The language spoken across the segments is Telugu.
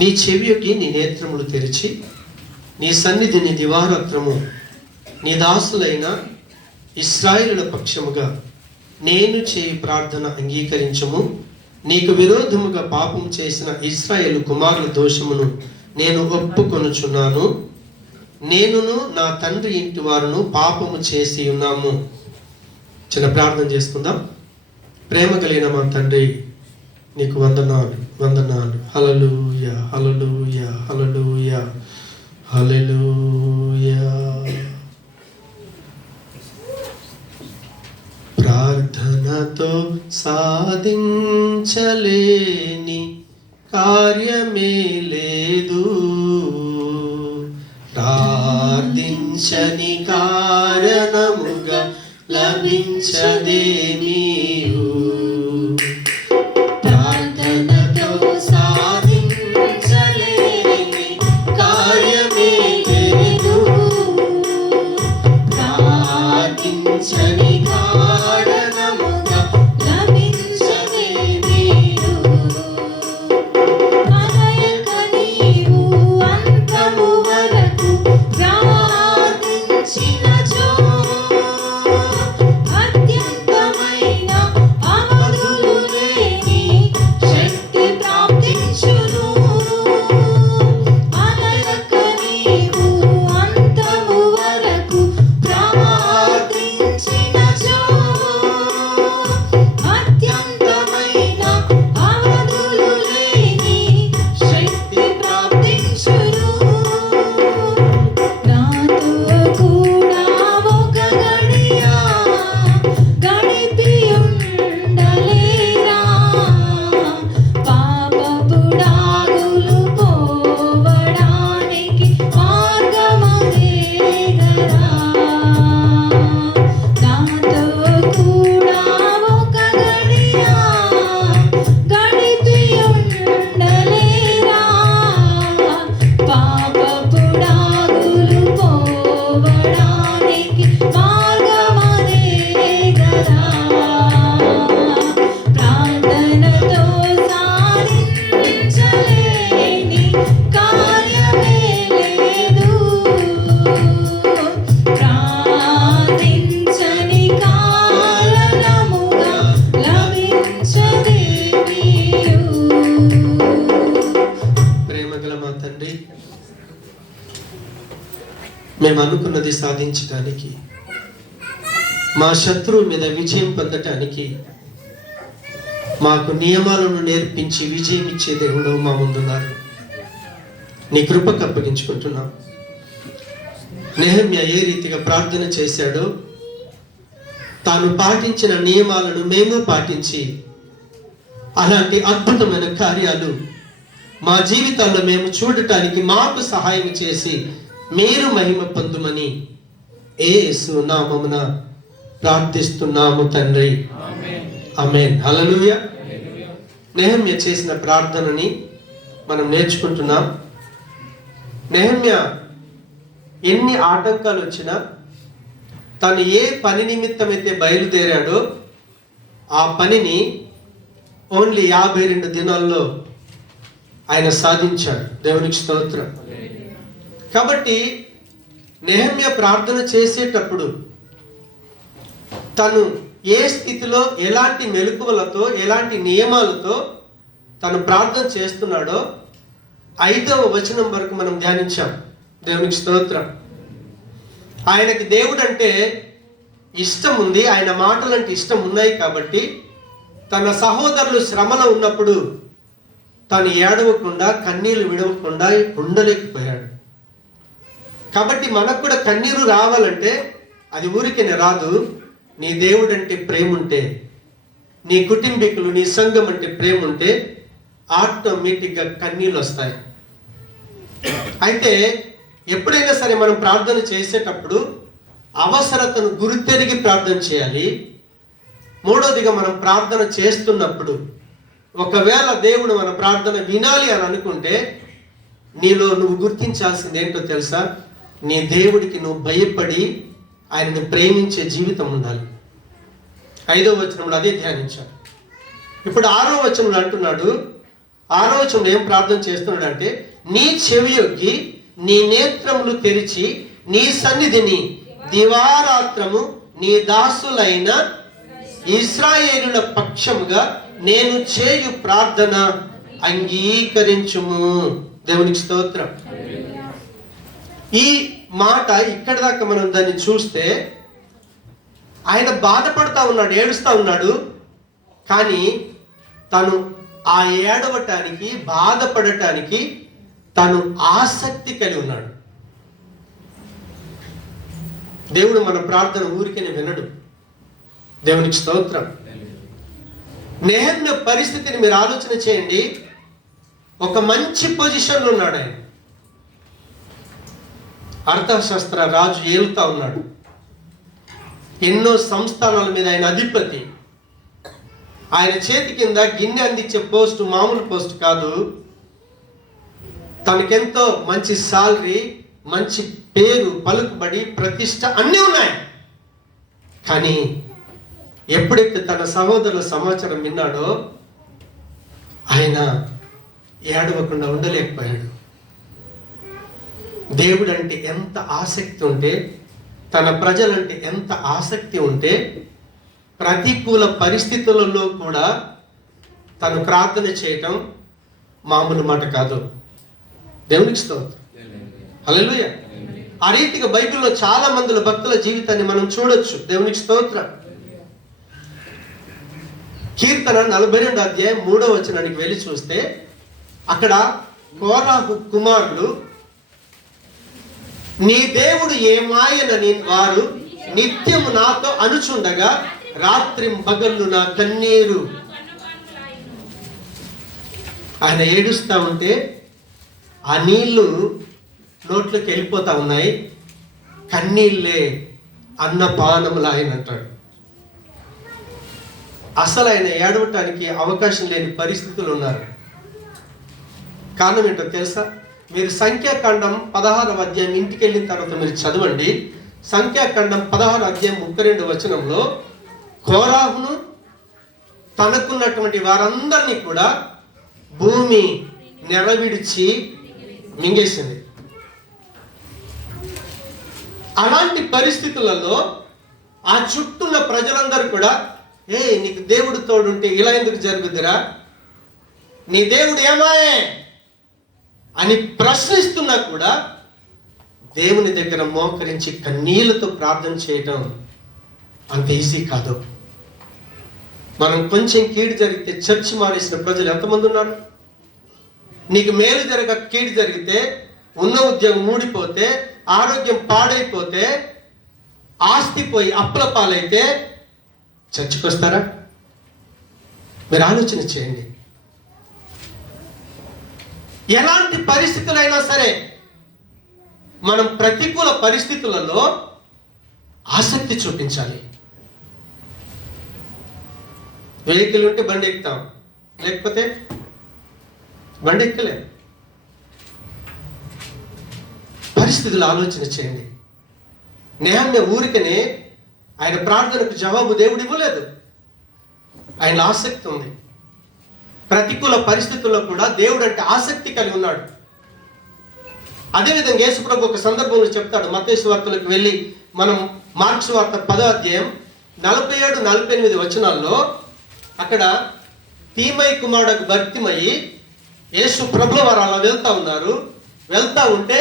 నీ చెవియొకి నీ నేత్రములు తెరిచి నీ సన్నిధిని దివారాత్రము నీ దాసులైన ఇశ్రాయేలుల పక్షముగా నేను చేయి ప్రార్థన అంగీకరించము. నీకు విరోధముగా పాపం చేసిన ఇశ్రాయేలు కుమారుల దోషమును నేను ఒప్పుకొనుచున్నాను. నేనును నా తండ్రి ఇంటి వారును పాపము చేసి ఉన్నాము. చిన్న ప్రార్థన చేసుకుందాం. ప్రేమ కలిగిన మా తండ్రి, నీకు వందనాలు వందనాలు. హల్లెలూయా హల్లెలూయా హల్లెలూయా హల్లెలూయా. ప్రార్థనతో సాధించలేని కార్యమే లేదు, ప్రార్థించని కారణముగా లభించదేమీయు. ప్రార్థనతో సాధించలేని కార్యమే లేదు, ప్రార్థించని కారణముగా లభించదేమీయు. అనయక నీవు అంతము వరకు ప్రార్థించినచో అత్యంతమైన అవధులు లేని శక్తి ప్రాప్తించును. అనయక నీవు అంతము వరకు ప్రార్థించినచో అత్యంతమైన అవధులు లేని శక్తి ప్రాప్తించును. నాతో కూడా ఒక గడియ గడిపి ఉండలేరా, పాపపుడాగులు పోవడానికి మార్గమదేగరా. నాతో కూడా ఒక గడియ గడిపి ఉండలేరా, పాపపుడాగులు పోవడానికి మార్గమదేగరా. ప్రార్థనతో సాధించలేని కార్యమే లేదు, ప్రార్థించని కారణముగా లభించదేమీయు. ప్రేమగల మా తండ్రి, మేము అనుకున్నది సాధించడానికి, మా శత్రువు మీద విజయం పొందటానికి మాకు నియమాలను నేర్పించి విజయం ఇచ్చే దేవుడు మా ముందున్నారు. నీ కృపకు అప్పగించుకుంటున్నాం. నెహెమ్యా ఏ రీతిగా ప్రార్థన చేశాడో తాను పాటించిన నియమాలను మేము పాటించి అలాంటి అద్భుతమైన కార్యాలు మా జీవితాల్లో మేము చూడటానికి మాకు సహాయం చేసి మీరు మహిమ పొందుమని యేసు నామమున ప్రార్థిస్తున్నాము తండ్రి. ఆమేన్. హల్లెలూయా. నెహెమ్యా చేసిన ప్రార్థనని మనం నేర్చుకుంటున్నాం. నెహెమ్యా ఎన్ని ఆటంకాలు వచ్చినా తను ఏ పని నిమిత్తమైతే బయలుదేరాడో ఆ పనిని ఓన్లీ 52 దినాల్లో ఆయన సాధించాడు. దేవునికి స్తోత్రం. కాబట్టి నెహెమ్యా ప్రార్థన చేసేటప్పుడు తను ఏ స్థితిలో ఎలాంటి మెలకువలతో ఎలాంటి నియమాలతో తను ప్రార్థన చేస్తున్నాడో 5వ వచనం వరకు మనం ధ్యానించాం. దేవునికి స్తోత్రం. ఆయనకి దేవుడు అంటే ఇష్టం ఉంది, ఆయన మాటలంటే ఇష్టం ఉన్నాయి కాబట్టి తన సహోదరులు శ్రమలో ఉన్నప్పుడు తను ఏడవకుండా కన్నీళ్లు విడవకుండా ఉండలేకపోయాడు. కాబట్టి మనకు కూడా కన్నీరు రావాలంటే అది ఊరికేనే రాదు. నీ దేవుడు అంటే ప్రేమ ఉంటే, నీ కుటుంబీకులు నీ సంఘం అంటే ప్రేమ ఉంటే ఆటోమేటిక్గా కన్నీళ్ళు వస్తాయి. అయితే ఎప్పుడైనా సరే మనం ప్రార్థన చేసేటప్పుడు అవసరతను గుర్తెరిగి ప్రార్థన చేయాలి. మూడోదిగా మనం ప్రార్థన చేస్తున్నప్పుడు ఒకవేళ దేవుడు మన ప్రార్థన వినాలి అని అనుకుంటే నీలో నువ్వు గుర్తించాల్సింది ఏంటో తెలుసా? నీ దేవుడికి నువ్వు భయపడి ఆయనను ప్రేమించే జీవితం ఉండాలి. 5వ వచనంలో అదే ధ్యానించాడు. ఇప్పుడు 6వ వచనంలో అంటున్నాడు, 6వ వచనంలో ఏం ప్రార్థన చేస్తున్నాడంటే, నీ చెవి యొగ్గి నీ నేత్రములు తెరిచి నీ సన్నిధిని దివారాత్రము నీ దాసులైన ఇశ్రాయేలుల పక్షముగా నేను చేయు ప్రార్థన అంగీకరించుము. దేవునికి స్తోత్రం. ఈ మాట ఇక్కడ దాకా మనం దాన్ని చూస్తే ఆయన బాధపడతా ఉన్నాడు, ఏడుస్తా ఉన్నాడు. కానీ తను ఆ ఏడవటానికి, బాధపడటానికి తను ఆసక్తి కలిగి ఉన్నాడు. దేవుడు మన ప్రార్థన ఊరికనే వినడు. దేవునికి స్తోత్రం. నెహెమ్యా పరిస్థితిని మీరు ఆలోచన చేయండి. ఒక మంచి పొజిషన్లో ఉన్నాడు ఆయన. అర్థశాస్త్ర రాజు ఏలుతా ఉన్నాడు. ఎన్నో సంస్థానాల మీద ఆయన అధిపతి. ఆయన చేతి కింద గిన్నె అందించే పోస్ట్ మామూలు పోస్ట్ కాదు. తనకెంతో మంచి సాలరీ, మంచి పేరు, పలుకుబడి, ప్రతిష్ట అన్నీ ఉన్నాయి. కానీ ఎప్పుడైతే తన సహోదరుల సమాచారం విన్నాడో ఆయన ఏడవకుండా ఉండలేకపోయాడు. దేవుడు అంటే ఎంత ఆసక్తి ఉంటే, తన ప్రజలంటే ఎంత ఆసక్తి ఉంటే, ప్రతికూల పరిస్థితులలో కూడా తను ప్రార్థన చేయటం మామూలు మాట కాదు. దేవునికి స్తోత్రం. హల్లెలూయా. ఆ రీతిగా బైబిల్లో చాలా మంది భక్తుల జీవితాన్ని మనం చూడొచ్చు. దేవునికి స్తోత్రం. కీర్తన 42వ అధ్యాయం 3వ వచనానికి వెళ్ళి చూస్తే అక్కడ కోరాహు కుమారులు, నీ దేవుడు ఏమాయనని వారు నిత్యము నాతో అనుచుండగా రాత్రి పగళ్ళు నా కన్నీరు. ఆయన ఏడుస్తా ఉంటే ఆ నీళ్లు నోట్లోకి వెళ్ళిపోతా ఉన్నాయి. కన్నీళ్ళే అన్నపానములు ఆయన అంటాడు. అసలు ఆయన ఏడవటానికి అవకాశం లేని పరిస్థితులు ఉన్నారు. కారణం ఏంటో తెలుసా? మీరు సంఖ్యాకాండం 16వ అధ్యాయం ఇంటికి వెళ్ళిన తర్వాత మీరు చదవండి. సంఖ్యాకాండం 16వ అధ్యాయం 32వ వచనంలో కోరాహును తనకున్నటువంటి వారందరినీ కూడా భూమి నెరవిడిచి మింగేసింది. అలాంటి పరిస్థితులలో ఆ చుట్టూన్న ప్రజలందరూ కూడా, నీకు దేవుడు తోడుంటే ఇలా ఎందుకు జరుగుద్దిరా, నీ దేవుడు ఏమాయే అని ప్రశ్నిస్తున్నా కూడా దేవుని దగ్గర మోకరించి కన్నీళ్లతో ప్రార్థన చేయటం అంత ఈజీ కాదు. మనం కొంచెం కీడు జరిగితే చర్చి మానేసిన ప్రజలు ఎంతమంది ఉన్నారు? నీకు మేలు కీడు జరిగితే, ఉన్న ఉద్యోగం ఊడిపోతే, ఆరోగ్యం పాడైపోతే, ఆస్తి పోయి అప్పుల పాలైతే చర్చికి వస్తారా? మీరు ఆలోచన చేయండి. ఎలాంటి పరిస్థితులైనా సరే మనం ప్రతికూల పరిస్థితులలో ఆసక్తి చూపించాలి. వెహికల్ ఉంటే బండి ఎక్కుతాం, లేకపోతే బండి ఎక్కలే. పరిస్థితులు ఆలోచన చేయండి. నెహమ్యా ఊరికనే ఆయన ప్రార్థనకు జవాబు దేవుడు ఇవ్వలేదు. ఆయన ఆసక్తి ఉంది. ప్రతికూల పరిస్థితుల్లో కూడా దేవుడు అంటే ఆసక్తి కలిగి ఉన్నాడు. అదేవిధంగా యేసుప్రభు ఒక సందర్భంలో చెప్తాడు. మత్తయి సువార్తలకు వెళ్ళి మనం మార్కు సువార్త 10వ అధ్యాయం 47-48 వచనాల్లో అక్కడ తీమై కుమారుడు భర్తిమయి యేసు ప్రభుల వారు అలా వెళ్తా ఉంటే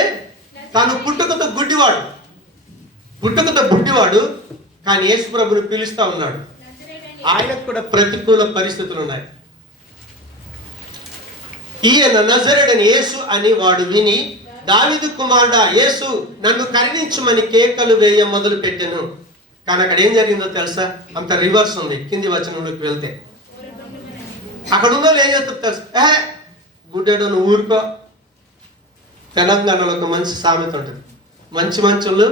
తాను పుట్టుకతో గుడ్డివాడు కానీ యేసు ప్రభుని పిలుస్తా ఉన్నాడు. ఆయనకు కూడా ప్రతికూల పరిస్థితులు ఉన్నాయి. ఈయన నజరేయుడైన యేసు అని వాడు విని, దావీదు కుమారుడా యేసు, నన్ను కరుణించమని కేకలు వేయ మొదలు పెట్టాను. కానీ అక్కడ ఏం జరిగిందో తెలుసా? అంత రివర్స్ ఉంది. కింది వచనంలోకి వెళ్తే అక్కడ ఉన్న ఏం చేస్తారు తెలుసా? గుడ్డేడో నువ్వు ఊరుకో. తెలంగాణలో ఒక మంచి సామెత ఉంటుంది, మంచి మంచోళ్ళు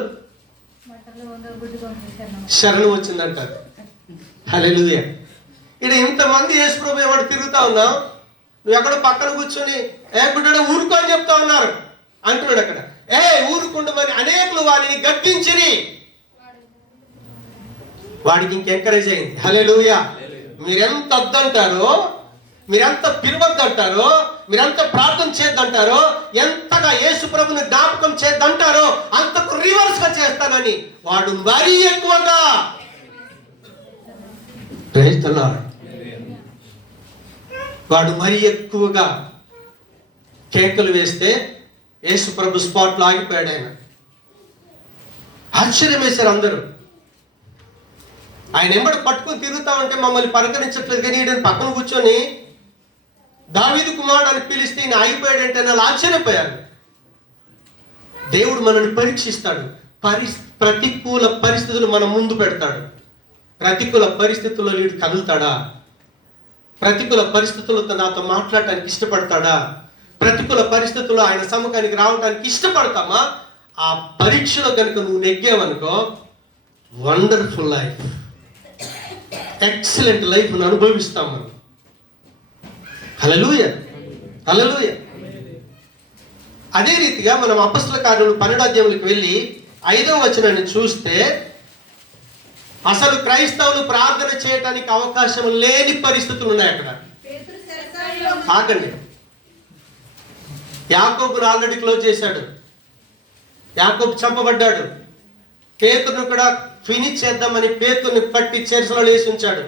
శరణం వచ్చిందంటారు. హల్లెలూయా. ఇక్కడ ఇంతమంది యేసు ప్రభు ఏమంటే తిరుగుతా ఉన్నావు, నువ్వు ఎక్కడో పక్కన కూర్చొని గుడ్డేడో ఊరుకో అని చెప్తా ఉన్నారు అంటున్నాడు. అక్కడ ఊరుకుండమని అనేకులు వారిని గద్దించిరి. వాడికి ఇంక ఎంకరేజ్ అయింది. హల్లెలూయా. మీరెంత వద్దంటారో మీరెంత పిలవద్దంటారో, మీరెంత ప్రార్థన చేద్దంటారో, ఎంతగా యేసు ప్రభుని జ్ఞాపకం చేద్దంటారో అంతకు రివర్స్ గా చేస్తానని వాడు మరీ ఎక్కువగా ప్రయత్నాలు, వాడు మరీ ఎక్కువగా కేకలు వేస్తే యేసు ప్రభు స్పాట్ లో ఆగిపోయాడు. ఆయన ఆశ్చర్యం వేశారు అందరూ. ఆయన ఎంబడి పట్టుకుని తిరుగుతా ఉంటే మమ్మల్ని పలకరించట్లేదు, కానీ ఈయన పక్కన కూర్చొని దావీదు కుమారుడు అని పిలిస్తే ఈయన ఆగిపోయాడంటే వాళ్ళు ఆశ్చర్యపోయారు. దేవుడు మనల్ని పరీక్షిస్తాడు. ప్రతికూల పరిస్థితులు మన ముందు పెడతాడు. ప్రతికూల పరిస్థితుల్లో వీడు కదులుతాడా? ప్రతికూల పరిస్థితులతో నాతో మాట్లాడటానికి ఇష్టపడతాడా? ప్రతికూల పరిస్థితుల్లో ఆయన సముఖానికి రావడానికి ఇష్టపడతామా? ఆ పరీక్షలో కనుక నువ్వు నెగ్గావనుకో, వండర్ఫుల్ లైఫ్, ఎక్సలెంట్ లైఫ్ అనుభవిస్తాం మనం. హల్లెలూయా, హల్లెలూయా. అదే రీతిగా మనం అపొస్తలుల కార్యములు 12వ అధ్యాయంలోకి వెళ్ళి 5వ వచనాన్ని చూస్తే, అసలు క్రైస్తవులు ప్రార్థన చేయడానికి అవకాశం లేని పరిస్థితులు ఉన్నాయి అక్కడ. ఆగండి. యాకోబును ఆల్రెడీ క్లోజ్ చేశాడు. యాకోబు చంపబడ్డాడు. పేతురును కూడా ఫినిష్ చేద్దామని పేతురుని పట్టి చెరసలో వేసి ఉంచాడు.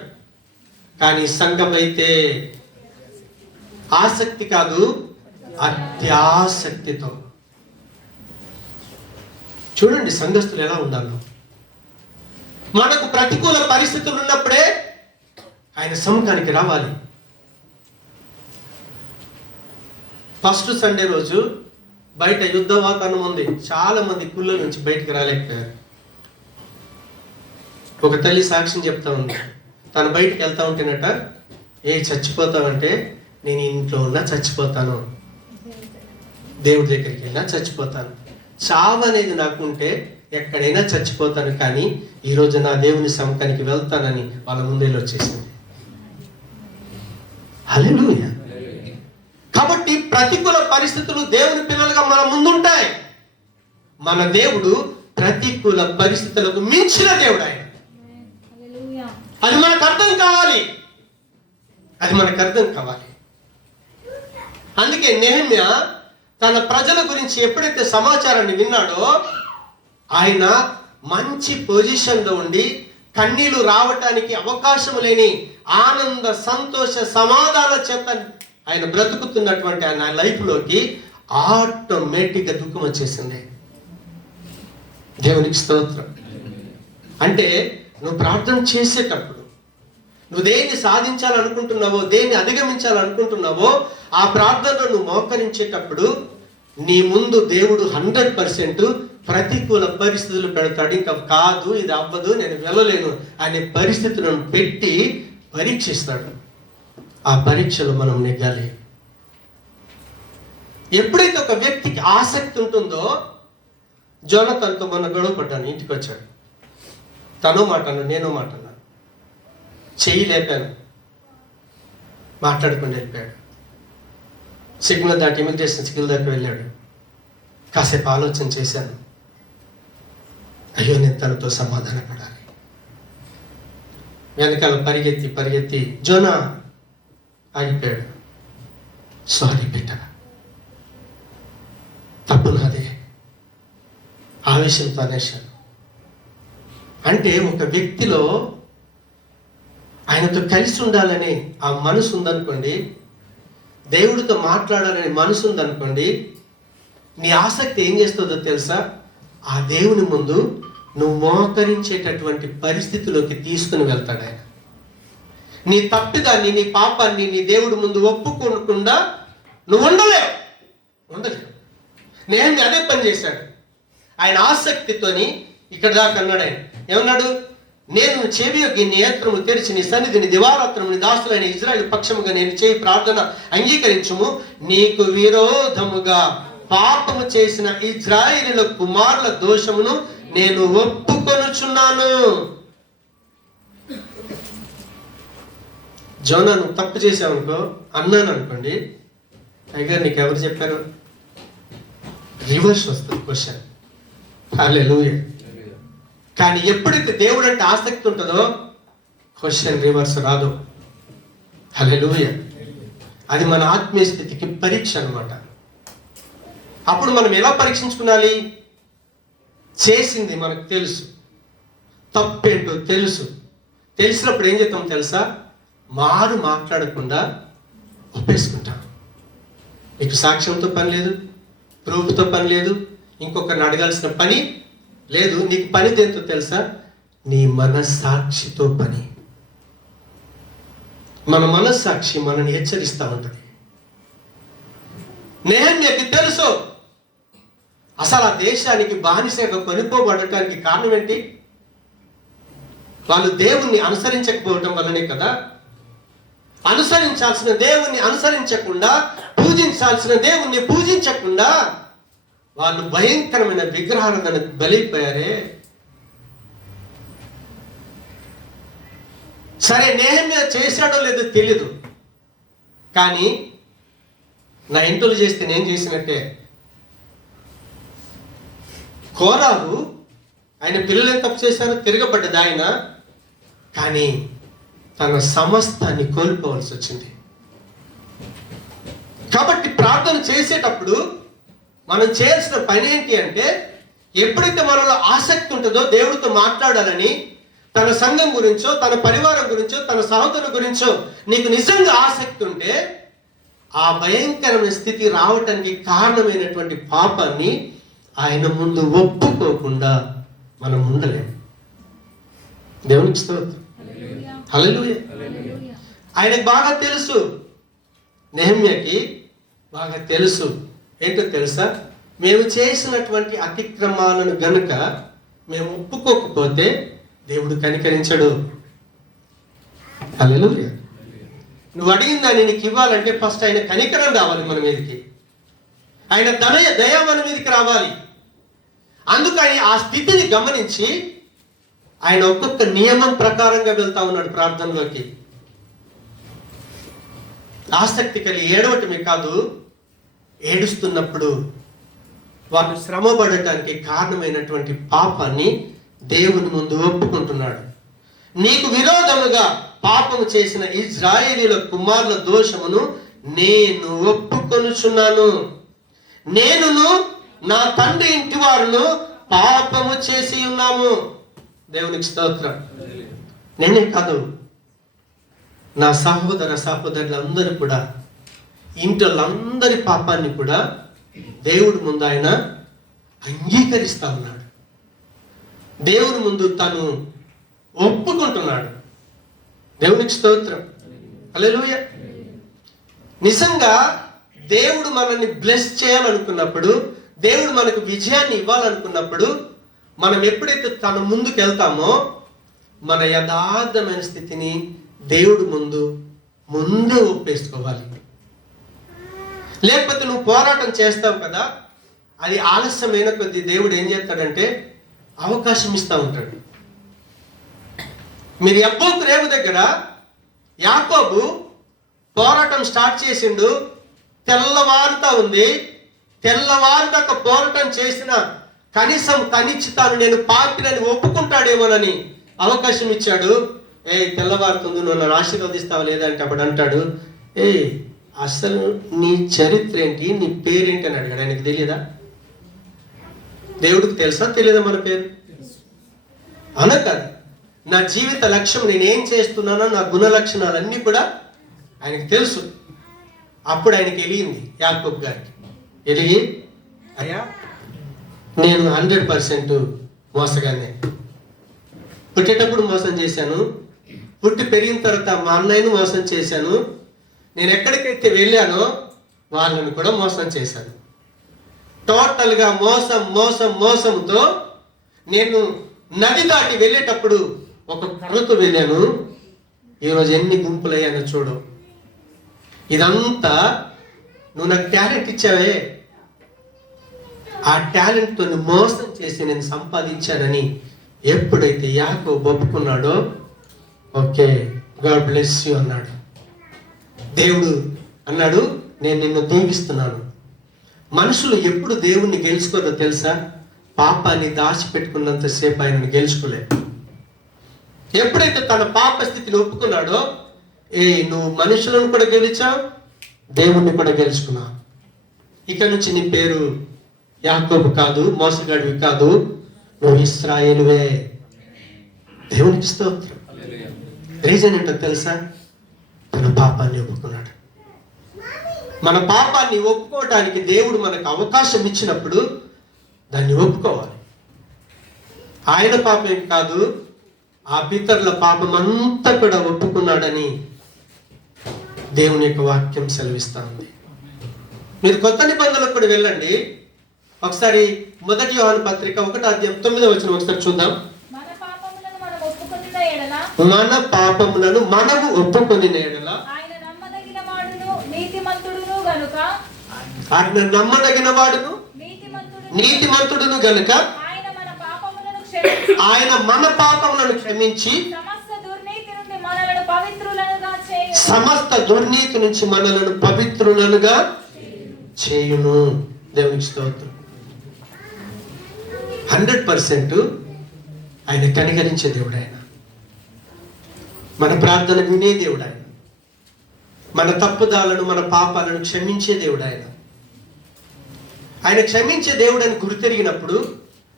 కానీ సంఘం అయితే ఆసక్తి కాదు, అత్యాసక్తితో. చూడండి సంఘస్థులు ఎలా ఉండాలో. మనకు ప్రతికూల పరిస్థితులు ఉన్నప్పుడే ఆయన సముఖానికి రావాలి. ఫస్ట్ సండే రోజు బయట యుద్ధ వాతావరణం ఉంది. చాలా మంది కుళ్ళ నుంచి బయటకు రాలేకపోయారు. ఒక తల్లి సాక్ష్యం చెప్తా ఉంది. తను బయటకు వెళ్తా ఉంటేనట, చచ్చిపోతావంటే నేను ఇంట్లో ఉన్నా చచ్చిపోతాను, దేవుడి దగ్గరికి వెళ్ళినా చచ్చిపోతాను, చావు అనేది నాకు ఉంటే ఎక్కడైనా చచ్చిపోతాను, కానీ ఈరోజు నా దేవుని సముఖానికి వెళ్తానని వాళ్ళ ముందేలో వచ్చేసింది. హల్లెలూయా. కాబట్టి ప్రతికూల పరిస్థితులు దేవుని పిల్లలుగా మన ముందుంటాయి. మన దేవుడు ప్రతికూల పరిస్థితులకు మించిన దేవుడు ఆయన. అది మనకు అర్థం కావాలి, అది మనకు అర్థం కావాలి. అందుకే నెహెమ్యా తన ప్రజల గురించి ఎప్పుడైతే సమాచారాన్ని విన్నాడో, ఆయన మంచి పొజిషన్లో ఉండి కన్నీళ్లు రావటానికి అవకాశం లేని ఆనంద సంతోష సమాధాన చేత ఆయన బ్రతుకుతున్నటువంటి ఆయన లైఫ్లోకి ఆటోమేటిక్గా దుఃఖం వచ్చేసింది. దేవునికి స్తోత్రం. అంటే నువ్వు ప్రార్థన చేసేటప్పుడు, నువ్వు దేన్ని సాధించాలనుకుంటున్నావో, దేన్ని అధిగమించాలనుకుంటున్నావో, ఆ ప్రార్థనలో నువ్వు మోకరించేటప్పుడు నీ ముందు దేవుడు 100% ప్రతికూల పరిస్థితులు పెడతాడు. ఇంకా కాదు, ఇది అవ్వదు, నేను వెళ్ళలేను అనే పరిస్థితులను పెట్టి పరీక్షిస్తాడు. ఆ పరీక్షలో మనం నెగ్గాలి. ఎప్పుడైతే ఒక వ్యక్తికి ఆసక్తి ఉంటుందో, జోనతన్తో మొన్న గొడవ పడ్డాను. ఇంటికి వచ్చాడు, తను మాట్లాడు, నేను మాట్లాడినాను, చెయ్యి లేపాను, మాట్లాడుకుని వెళ్ళిపోయాడు. సిగ్నల్ దాటి ఇమిగ్రేషన్ సిగ్నల్ దాకా వెళ్ళాడు. కాసేపు ఆలోచన చేశాను, అయ్యో నేను తనతో సమాధాన పడాలి. వెనకాల పరిగెత్తి జోనా ఆగిపోయాడు. సారీ బిడ్డ, తప్పు నాదే, ఆవేశంతో అనేశాను. అంటే ఒక వ్యక్తిలో ఆయనతో కలిసి ఉండాలని ఆ మనసు ఉందనుకోండి, దేవుడితో మాట్లాడాలని మనసు ఉందనుకోండి, నీ ఆసక్తి ఏం చేస్తుందో తెలుసా? ఆ దేవుని ముందు నువ్వు మోకరించేటటువంటి పరిస్థితిలోకి తీసుకుని వెళ్తాడు ఆయన. నీ తప్పిదాన్ని, నీ పాపాన్ని నీ దేవుడి ముందు ఒప్పుకోకుండా నువ్వు ఉండలేవు. నేను అదే పని చేశాడు. ఆయన ఆసక్తితోని ఇక్కడ దాకా అన్నాడు. ఆయన ఏమన్నాడు? నేను చెవి యొక్క నేత్రము తెరిచి నీ సన్నిధిని దివారాత్రము నీ దాసులైన ఇజ్రాయేల్ పక్షముగా నేను చేయి ప్రార్థన అంగీకరించుము. నీకు విరోధముగా పాపము చేసిన ఇజ్రాయేలీల కుమారుల దోషమును నేను ఒప్పుకొనుచున్నాను. జోనా, నువ్వు తప్పు చేసావనుకో, అన్నాను అనుకోండి, అయ్యగారు నీకు ఎవరు చెప్పారు? రివర్స్ వస్తుంది క్వశ్చన్. హల్లెలూయా. కానీ ఎప్పుడైతే దేవుడు అంటే ఆసక్తి ఉంటుందో క్వశ్చన్ రివర్స్ రాదు. హల్లెలూయా. అది మన ఆత్మీయ స్థితికి పరీక్ష అన్నమాట. అప్పుడు మనం ఎలా పరీక్షించుకోవాలి? చేసింది మనకు తెలుసు, తప్పేంటో తెలుసు. తెలిసినప్పుడు ఏం చేస్తాం తెలుసా? మాట్లాడకుండా ఒప్పేసుకుంటాం. నీకు సాక్ష్యంతో పని లేదు, ప్రూఫ్తో పని లేదు, ఇంకొకరిని అడగాల్సిన పని లేదు. నీకు పని దేంతో తెలుసా? నీ మనస్సాక్షితో పని. మన మనస్సాక్షి మనల్ని హెచ్చరిస్తూ ఉంటుంది. నెహెమ్యాకి తెలుసు అసలు ఆ దేశానికి బానిసగా కొనుక్కోబడటానికి కారణం ఏంటి? వాళ్ళు దేవుణ్ణి అనుసరించకపోవటం వల్లనే కదా. అనుసరించాల్సిన దేవుణ్ణి అనుసరించకుండా, పూజించాల్సిన దేవుణ్ణి పూజించకుండా వాళ్ళు భయంకరమైన విగ్రహాలను బలైపోయారే. సరే, నెహెమ్యా చేశాడో లేదో తెలీదు, కానీ నా ఇంట్లో చేస్తే నేను చేసినట్టే. కోరాహు ఆయన పిల్లలు ఏం తప్పు చేశారో తిరగబడ్డది ఆయన, కానీ తన సమస్తాన్ని కోల్పోవలసి వచ్చింది. కాబట్టి ప్రార్థన చేసేటప్పుడు మనం చేయాల్సిన పని ఏంటి అంటే, ఎప్పుడైతే మనలో ఆసక్తి ఉంటుందో దేవుడితో మాట్లాడాలని, తన సంఘం గురించో, తన పరివారం గురించో, తన సహోదరుల గురించో నీకు నిజంగా ఆసక్తి ఉంటే, ఆ భయంకరమైన స్థితి రావటానికి కారణమైనటువంటి పాపాన్ని ఆయన ముందు ఒప్పుకోకుండా మనం ఉండలేము. దేవునికి స్తోత్రం. హల్లెలూయా. ఆయనకు బాగా తెలుసు, నెహెమ్యాకి బాగా తెలుసు. ఏంటో తెలుసా? మేము చేసినటువంటి అతిక్రమాలను గనుక మేము ఒప్పుకోకపోతే దేవుడు కనికరించడు. హల్లెలూయా. నువ్వు అడిగిన దాన్ని నీకు ఇవ్వాలంటే ఫస్ట్ ఆయన కనికరం రావాలి మన మీదకి, ఆయన దయ మన మీదకి రావాలి. అందుకని ఆ స్థితిని గమనించి ఆయన ఒక్కొక్క నియమం ప్రకారంగా వెళ్తా ఉన్నాడు ప్రార్థనలోకి. ఆసక్తి కలిగి ఏడవటమే కాదు, ఏడుస్తున్నప్పుడు వారు శ్రమ పడటానికి కారణమైనటువంటి పాపాన్ని దేవుని ముందు ఒప్పుకుంటున్నాడు. నీకు విరోధముగా పాపము చేసిన ఇజ్రాయేలీల కుమారుల దోషమును నేను ఒప్పుకొనుచున్నాను. నేనును నా తండ్రి ఇంటి వారును పాపము చేసి ఉన్నాము. దేవునికి స్తోత్రం. నేనే కాదు, నా సహోదరులందరూ కూడా, ఇంటిలందరి పాపాన్ని కూడా దేవుడి ముందు ఆయన అంగీకరిస్తా ఉన్నాడు. దేవుని ముందు తను ఒప్పుకుంటున్నాడు. దేవునికి స్తోత్రం. హల్లెలూయా. నిజంగా దేవుడు మనల్ని బ్లెస్ చేయాలనుకున్నప్పుడు, దేవుడు మనకు విజయాన్ని ఇవ్వాలనుకున్నప్పుడు, మనం ఎప్పుడైతే తన ముందుకు వెళ్తామో మన యథార్థమైన స్థితిని దేవుడు ముందే ఒప్పేసుకోవాలి. లేకపోతే నువ్వు పోరాటం చేస్తావు కదా, అది ఆలస్యమైన కొద్దీ దేవుడు ఏం చేస్తాడంటే అవకాశం ఇస్తూ ఉంటాడు. మీరు యబ్బోకు రేవు దగ్గర యాకోబు పోరాటం స్టార్ట్ చేసిండు, తెల్లవారుతా ఉంది. తెల్లవారుదాకా పోరాటం చేసిన కనీసం తనిచ్చి తాను నేను పాపినని ఒప్పుకుంటాడేమోనని అవకాశం ఇచ్చాడు. తెల్లవారుతుంది, నువ్వు నన్ను ఆశీర్వదిస్తావా లేదంటే అప్పుడు అంటాడు, అసలు నీ చరిత్ర ఏంటి, నీ పేరేంటి అని అడిగాడు. ఆయనకు తెలియదా? దేవుడికి తెలుసా తెలియదా మన పేరు? అనకాదు, నా జీవిత లక్ష్యం, నేనేం చేస్తున్నానో నా గుణ లక్షణాలన్నీ కూడా ఆయనకు తెలుసు. అప్పుడు ఆయనకి వెలిగింది, యాకోబు గారికి వెలిగి, అయ్యా నేను 100% మోసగానే. పుట్టేటప్పుడు మోసం చేశాను, పుట్టి పెరిగిన తర్వాత మా అన్నయ్యను మోసం చేశాను, నేను ఎక్కడికైతే వెళ్ళానో వాళ్ళని కూడా మోసం చేశాను. టోటల్గా మోసంతో నేను నది దాటి వెళ్ళేటప్పుడు ఒక కర్రతో వెళ్ళాను. ఈరోజు ఎన్ని గుంపులయ్యానో చూడు. ఇదంతా నువ్వు నాకు టాలెంట్ ఇచ్చావే, ఆ టాలెంట్తో మోసం చేసి నేను సంపాదించానని ఎప్పుడైతే యాకోబు ఒప్పుకున్నాడో, ఓకే గాడ్ బ్లెస్ యూ అన్నాడు. దేవుడు అన్నాడు, నేను నిన్ను దీవిస్తున్నాను. మనుషులు ఎప్పుడు దేవుణ్ణి గెలుచుకోరో తెలుసా? పాపాన్ని దాచిపెట్టుకున్నంతసేపు ఆయనను గెలుచుకోలేదు. ఎప్పుడైతే తన పాప స్థితిని ఒప్పుకున్నాడో, నువ్వు మనుషులను కూడా గెలిచావు, దేవుణ్ణి కూడా గెలుచుకున్నావు. ఇక నుంచి నీ పేరు యాకోబు కాదు, మోసగాడివి కాదు, నువ్వు ఇశ్రాయేలువే. దేవునికి స్తోత్రం. రీజన్ ఏంటో తెలుసా? తన పాపాన్ని ఒప్పుకున్నాడు. మన పాపాన్ని ఒప్పుకోవడానికి దేవుడు మనకు అవకాశం ఇచ్చినప్పుడు దాన్ని ఒప్పుకోవాలి. ఆయన పాపం కాదు, ఆ పితరుల పాపం అంతా కూడా ఒప్పుకున్నాడని దేవుని యొక్క వాక్యం సెలవిస్తా ఉంది. మీరు కొత్త నిబంధనలకు కూడా వెళ్ళండి. ఒకసారి 1 యోహాను పత్రిక 1:9 ఒకసారి చూద్దాం. మన పాపములను మనం ఒప్పుకొనిన ఎడల మన పాపములను మనము ఒప్పుకొనిన ఎడల ఆయన నమ్మదగిన వాడును నీతిమంతుడును గనుక ఆయన నమ్మదగిన వాడును నీతిమంతుడును గనుక ఆయన మన పాపములను క్షమించి ఆయన మన పాపములను క్షమించి సమస్త దుర్నీతి నుండి మనలను పవిత్రులనుగా చేయును. సమస్త దుర్నీతి నుంచి మనలను పవిత్రులనుగా చేయును. దేవునికి స్తోత్రం. 100% ఆయన కనికరించే దేవుడు. ఆయన మన ప్రార్థన వినే దేవుడు. ఆయన మన తప్పుదాలను మన పాపాలను క్షమించే దేవుడు. ఆయన క్షమించే దేవుడు అని గుర్తెరిగినప్పుడు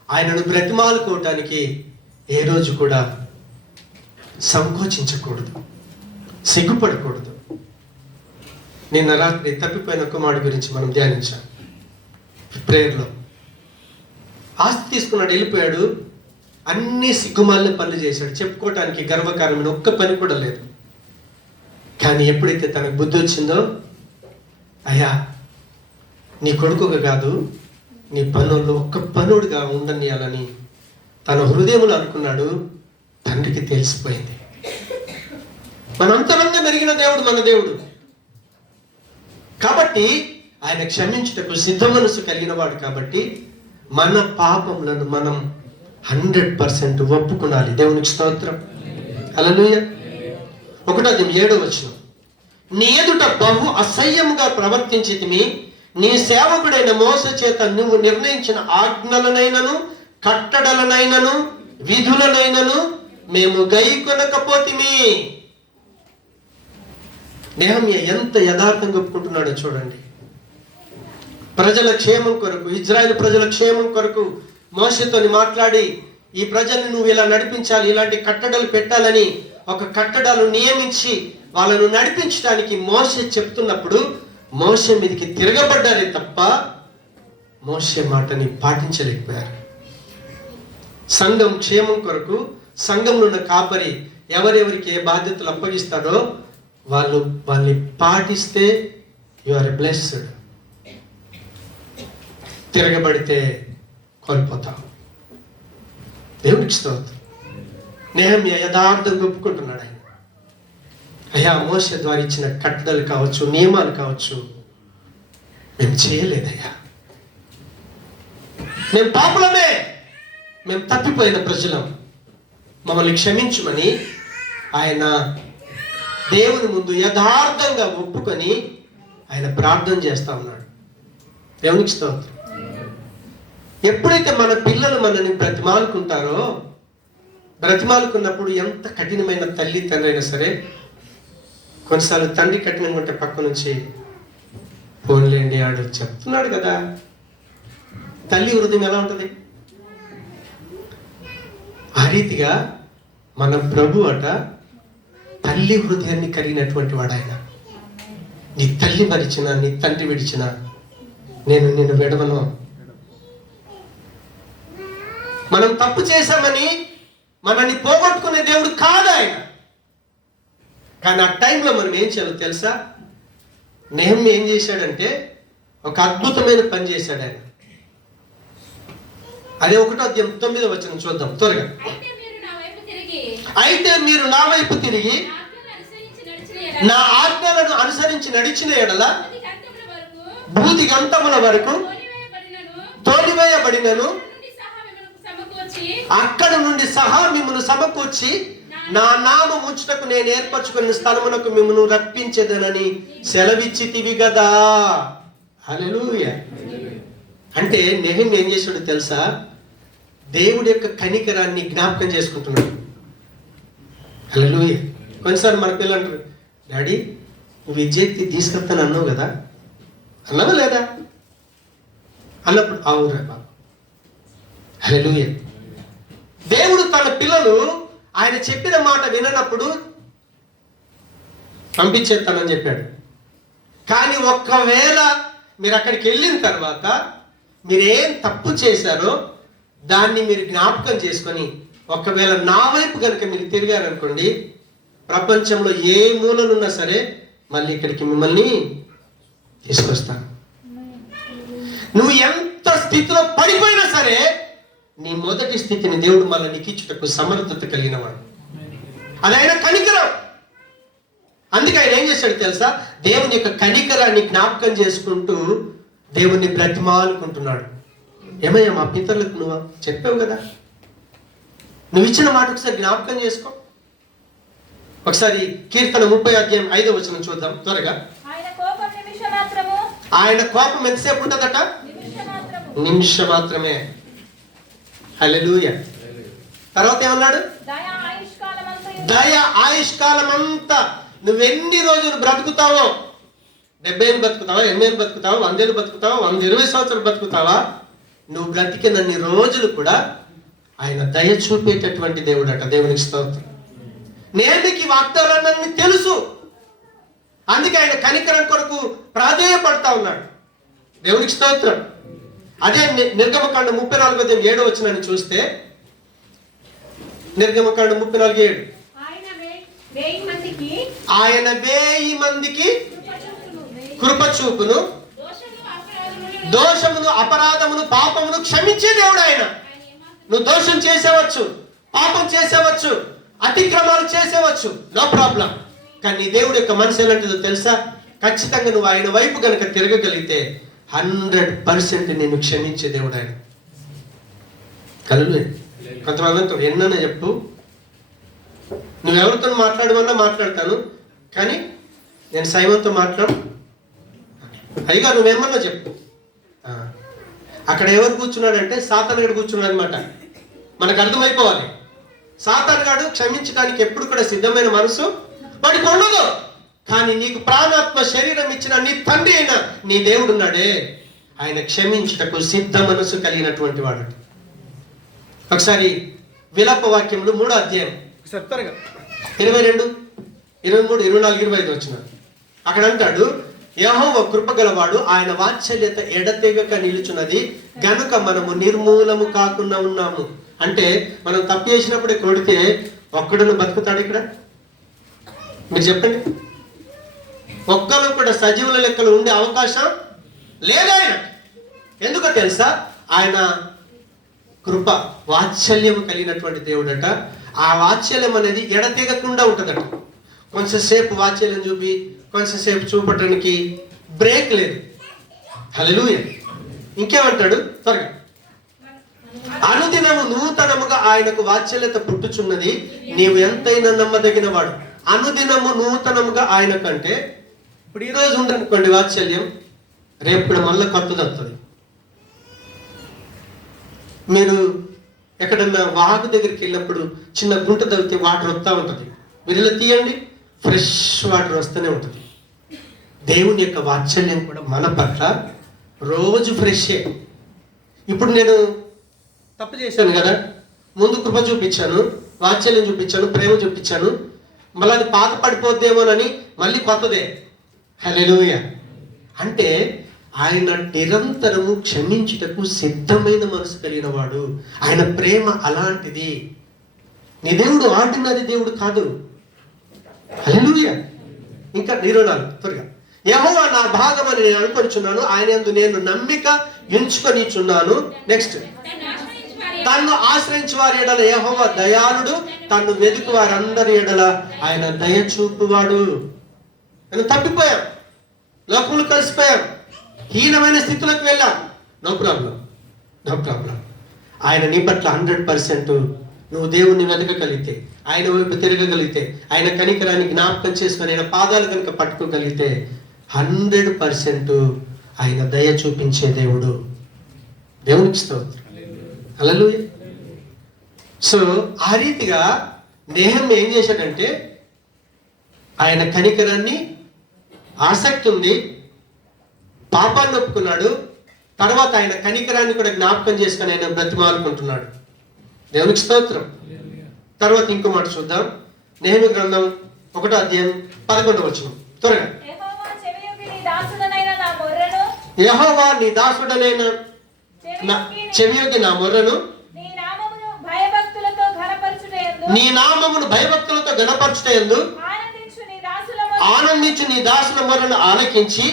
ఆయనను బ్రతిమాలుకోవటానికి ఏ రోజు కూడా సంకోచించకూడదు, సిగ్గుపడకూడదు. నిన్న రాత్రి తప్పిపోయిన కుమారుడు గురించి మనం ధ్యానించాం ప్రేయర్లో. ఆస్తి తీసుకున్నాడు, వెళ్ళిపోయాడు, అన్ని సిగ్గుమాలిన పనులు చేశాడు, చెప్పుకోవటానికి గర్వకారమైన ఒక్క పని కూడా లేదు. కానీ ఎప్పుడైతే తనకు బుద్ధి వచ్చిందో, అయ్యా నీ కొడుకుగా కాదు, నీ పనుల్లో ఒక్క పనుడుగా ఉండనియాలని తన హృదయంలో అనుకున్నాడు. తండ్రికి తెలిసిపోయింది. మన అంతరంగా మెరిగిన దేవుడు మన దేవుడు కాబట్టి ఆయన క్షమించుటకు సిద్ధ మనసు కలిగిన వాడు. కాబట్టి మన పాపములను మనం 100% ఒప్పుకునాలి. దేవునికి స్తోత్రం. హల్లెలూయా. 1:7 నీ ఎదుట బహు అసహ్యముగా ప్రవర్తించితిమి, నీ సేవకుడైన మోసే చేత నువ్వు నిర్ణయించిన ఆజ్ఞలనైనను కట్టడలనైనను విధులనైనను మేము గైకొనకపోతిమి. నెహమ్యా ఎంత యథార్థంగా ఒప్పుకుంటున్నాడో చూడండి. ప్రజల క్షేమం కొరకు, ఇజ్రాయెల్ ప్రజల క్షేమం కొరకు మోషేతోని మాట్లాడి, ఈ ప్రజల్ని నువ్వు ఇలా నడిపించాలి, ఇలాంటి కట్టడలు పెట్టాలని ఒక కట్టడాలు నియమించి వాళ్ళను నడిపించడానికి మోషే చెప్తున్నప్పుడు మోషే మీదకి తిరగబడ్డారే తప్ప మోషే మాటని పాటించలేకపోయారు. సంఘం క్షేమం కొరకు సంఘంలో ఉన్న కాపరి ఎవరెవరికి ఏ బాధ్యతలు అప్పగిస్తాడో వాళ్ళని పాటిస్తే యు ఆర్ ఎ బ్లెస్డ్. తిరగబడితే కోల్పోతాం. దేవునికి స్తోత్రం. నెహమ్యా యథార్థంగా ఒప్పుకుంటున్నాడు. ఆయన అయ్యా మోషే ద్వారా ఇచ్చిన కట్టడలు కావచ్చు, నియమాలు కావచ్చు, మేము చేయలేదయ్యా, మేము పాపులమే, మేము తప్పిపోయిన ప్రజలం, మమ్మల్ని క్షమించమని ఆయన దేవుని ముందు యథార్థంగా ఒప్పుకొని ఆయన ప్రార్థన చేస్తా ఉన్నాడు. దేవునికి స్తోత్రం. ఎప్పుడైతే మన పిల్లలు మనని బ్రతిమాలుకుంటారో, బ్రతిమాలుకున్నప్పుడు ఎంత కఠినమైన తల్లి తండ్రి అయినా సరే, కొన్నిసార్లు తండ్రి కఠినంగా ఉంటే పక్క నుంచి ఫోన్లేండి ఆడు చెప్తున్నాడు కదా. తల్లి హృదయం ఎలా ఉంటుంది? ఆ రీతిగా మన ప్రభు అట తల్లి హృదయాన్ని కలిగినటువంటి వాడు. ఆయన నీ తల్లి మరిచిన, నీ తండ్రి విడిచిన, నేను నిన్ను విడవను. మనం తప్పు చేశామని మనల్ని పోగొట్టుకునే దేవుడు కాదు ఆయన. కానీ ఆ టైంలో మనం ఏం చేయాలో తెలుసా? నెహమ్యా ఏం చేశాడంటే ఒక అద్భుతమైన పని చేశాడు ఆయన. అదే 1:9 చూద్దాం త్వరగా. అయితే మీరు నా వైపు తిరిగి నా ఆజ్ఞలను అనుసరించి నడిచిన ఎడల భూదిగంతముల వరకు తోలివేయబడినను అక్కడ నుండి సహా మిమ్మల్ని సమకూర్చి నా నామం ఉంచుటకు నేను ఏర్పరచుకున్న స్థలమునకు మిమ్మల్ని రప్పించేదనని సెలవిచ్చితివి కదా. హల్లెలూయా. అంటే నెహమ్యా ఏం చేశాడో తెలుసా? దేవుడి యొక్క కనికరాన్ని జ్ఞాపకం చేసుకుంటున్నాడు. హల్లెలూయా. కొన్నిసార్లు మన పిల్లలు అంటారు, డాడీ నువ్వు విద్యెత్తి తీసుకొస్తాను అన్నావు కదా, అన్నావా లేదా? అన్నప్పుడు అవురా బాబు. హల్లెలూయా. దేవుడు తన పిల్లలు ఆయన చెప్పిన మాట విననప్పుడు పంపించేస్తానని చెప్పాడు. కానీ ఒక్కవేళ మీరు అక్కడికి వెళ్ళిన తర్వాత మీరేం తప్పు చేశారో దాన్ని మీరు జ్ఞాపకం చేసుకొని ఒకవేళ నా వైపు కనుక మీరు తిరిగారనుకోండి, ప్రపంచంలో ఏ మూలనున్నా సరే మళ్ళీ ఇక్కడికి మిమ్మల్ని తీసుకొస్తాను. నువ్వు ఎంత స్థితిలో పడిపోయినా సరే నీ మొదటి స్థితిని దేవుడు మళ్ళీ నీకు ఇచ్చుటకు సమర్థత కలిగిన వాడు. అది ఆయన కనికరం. అందుకే ఆయన ఏం చేశాడు తెలుసా? దేవుని యొక్క కనికరాన్ని జ్ఞాపకం చేసుకుంటూ దేవుణ్ణి బ్రతిమాలుకుంటున్నాడు. ఏమయ్యా మా పితరులకు నువ్వు చెప్పావు కదా, నువ్వు ఇచ్చిన మాట ఒకసారి జ్ఞాపకం చేసుకో. ఒకసారి కీర్తన 30:5 చూద్దాం త్వరగా. ఆయన కోపం ఎంతసేపు ఉంటుందట? నిమిషం మాత్రమే. హల్లెలూయా. తర్వాత ఏమన్నాడు? దయ ఆయుష్కాలం అంతా. నువ్వెన్ని రోజులు బ్రతుకుతావో, 70 ఏళ్ళు బతుకుతావా, 80 ఏళ్ళు బతుకుతావా, 100 ఏళ్ళు బతుకుతావా, 120 సంవత్సరాలు బతుకుతావా, నువ్వు బ్రతికినన్ని రోజులు కూడా ఆయన దయ చూపేటటువంటి దేవుడు అట. దేవునికి స్తోత్రం. నేను నీకు ఈ వాగ్దానాన్ని తెలుసు, అందుకే ఆయన కనికరం కొరకు ప్రాధేయపడతా ఉన్నాడు. దేవునికి స్తోత్రం. అదే నిర్గమకాండం 34:7 చూస్తే, నిర్గమకాండం 34:7 ఆయన 1000 మందికి కృప చూపును, దోషమును అపరాధమును పాపమును క్షమించే దేవుడు ఆయన. నువ్వు దోషం చేసేవచ్చు, పాపం చేసేవచ్చు, అతిక్రమాలు చేసేవచ్చు, నో ప్రాబ్లం. కానీ దేవుడు యొక్క మనసు ఎలాంటిదో తెలుసా? ఖచ్చితంగా నువ్వు ఆయన వైపు కనుక తిరగగలిగితే 100% నేను క్షమించే దేవుడు ఆయన. కలుగు. కొంతమంది అంటారు, ఎన్నన్నా చెప్పు, నువ్వెవరితో మాట్లాడమన్నా మాట్లాడతాను, కానీ నేను సైమంతో మాట్లాడు. అయ్యగా నువ్వేమన్నా చెప్పు. అక్కడ ఎవరు కూర్చున్నాడంటే సాతాను గడు కూర్చున్నాడు అనమాట. మనకు అర్థమైపోవాలి, సాతాను గడు క్షమించడానికి ఎప్పుడు కూడా సిద్ధమైన మనసు వాడికి ఉండదు. కానీ నీకు ప్రాణాత్మ శరీరం ఇచ్చిన నీ తండ్రి అయిన నీ దేవుడు ఉన్నాడే, ఆయన క్షమించుటకు సిద్ధ మనసు కలిగినటువంటి వాడు. ఒకసారి విలాప వాక్యములు 3 త్వరగా 22, 23, 24, 25 అక్కడ అంటాడు, యెహోవా కృపగలవాడు, ఆయన వాత్సల్యత ఎడతెగక నిలుచున్నది గనుక మనము నిర్మూలము కాకుండా ఉన్నాము. అంటే మనం తప్పు చేసినప్పుడే కొడితే ఒక్కడును బతుకుతాడు ఇక్కడ? మీరు చెప్పండి. ఒక్కరు కూడా సజీవుల లెక్కలు ఉండే అవకాశం లేదు ఆయన. ఎందుకో తెలుసా? ఆయన కృప వాత్సల్యం కలిగినటువంటి దేవుడట. ఆ వాత్సల్యం అనేది ఎడతెగకుండా ఉంటుందట. కొంచెంసేపు వాత్సల్యం చూపి కొంచెంసేపు చూపటానికి బ్రేక్ లేదు. హల్లెలూయా. ఇంకేమంటాడు త్వరగా? అనుదినము నూతనముగా ఆయనకు వాత్సల్యత పుట్టుచున్నది, నీవు ఎంతైనా నమ్మదగిన వాడు. అనుదినము నూతనముగా ఆయన కంటే, ఇప్పుడు ఈరోజు ఉందనుకోండి వాత్సల్యం, రేపు కూడా మళ్ళీ కొత్తది వస్తుంది. మీరు ఎక్కడన్నా వాగు దగ్గరికి వెళ్ళినప్పుడు చిన్న గుంట తవ్వితే వాటర్ వస్తూ ఉంటుంది, మీరు ఇలా తీయండి, ఫ్రెష్ వాటర్ వస్తూనే ఉంటుంది. దేవుని యొక్క వాత్సల్యం కూడా మన పట్ల రోజు ఫ్రెషే. ఇప్పుడు నేను తప్పు చేశాను కదా, ముందు కృప చూపించాను, వాత్సల్యం చూపించాను, ప్రేమ చూపించాను, మళ్ళీ అది పాత పడిపోద్దేమోనని మళ్ళీ కొత్తదే. హల్లెలూయా. అంటే ఆయన నిరంతరము క్షమించుటకు సిద్ధమైన మనసు కలిగిన వాడు. ఆయన ప్రేమ అలాంటిది. నీ దేవుడు ఆర్డినరీ దేవుడు కాదు. హల్లెలూయా. ఇంకా 24 త్వరగా. యెహోవా నా భాగమని నేను అనుకొనిచున్నాను, ఆయన యందు నేను నమ్మిక ఎంచుకొనిచున్నాను. నెక్స్ట్, తన్ను ఆశ్రయించు వారి ఎడల యెహోవా దయాళుడు, తన్ను వెతుకు వారందరి ఎడల ఆయన దయ చూపువాడు. నేను తప్పిపోయాం, లోకములు కలిసిపోయాం, హీనమైన స్థితిలోకి వెళ్ళాం, నో ప్రాబ్లం, నో ప్రాబ్లం. ఆయన నీ పట్ల 100% నువ్వు దేవుణ్ణి వెతకగలిగితే, ఆయన వైపు తిరగగలిగితే, ఆయన కనికరాన్ని జ్ఞాపకం చేసుకొని ఆయన పాదాలు కనుక పట్టుకోగలిగితే 100% ఆయన దయ చూపించే దేవుడు. దేవునికి స్తోత్రం. హల్లెలూయా. సో ఆ రీతిగా నెహెమ్యా ఏం చేశాడంటే ఆయన కనికరాన్ని ఆసక్తి ఉంది, పాపాన్ని ఒప్పుకున్నాడు, తర్వాత ఆయన కనికరాన్ని కూడా జ్ఞాపకం చేసుకొని ఆయన బ్రతిమాలుకుంటున్నాడు. దేవునికి స్తోత్రం. తర్వాత ఇంకో మాట చూద్దాం. నెహెమీయా గ్రంథం 1వ అధ్యాయం 11వ వచనం త్వరగా. యెహోవా నీ దాసుడనైన చెవియొగ్గి నా మొర్రను నీ నామమును భయభక్తులతో ఘనపరచుటయందు ఆనందించు నీ దాసుల మొర్రను ఆలకించి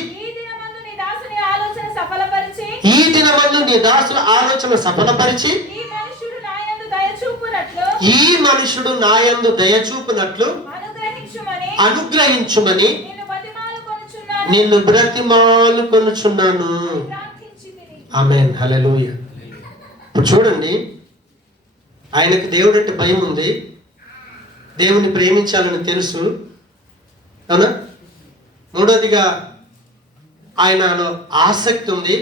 ఈ దినమందు నీ దాసుల ఆలోచన సఫలపరిచి ఈ మనుషుడు నాయందు దయచూపునట్లు అనుగ్రహించుమని నిన్ను బ్రతిమాలు కొనుచున్నాను. ఆమేన్, హల్లెలూయా. ఇప్పుడు చూడండి, ఆయనకు దేవుడు అంటే భయం ఉంది, దేవుని ప్రేమించాలని తెలుసు, అవునా? మూడవదిగా ఆయనలో ఆసక్తి ఉంది,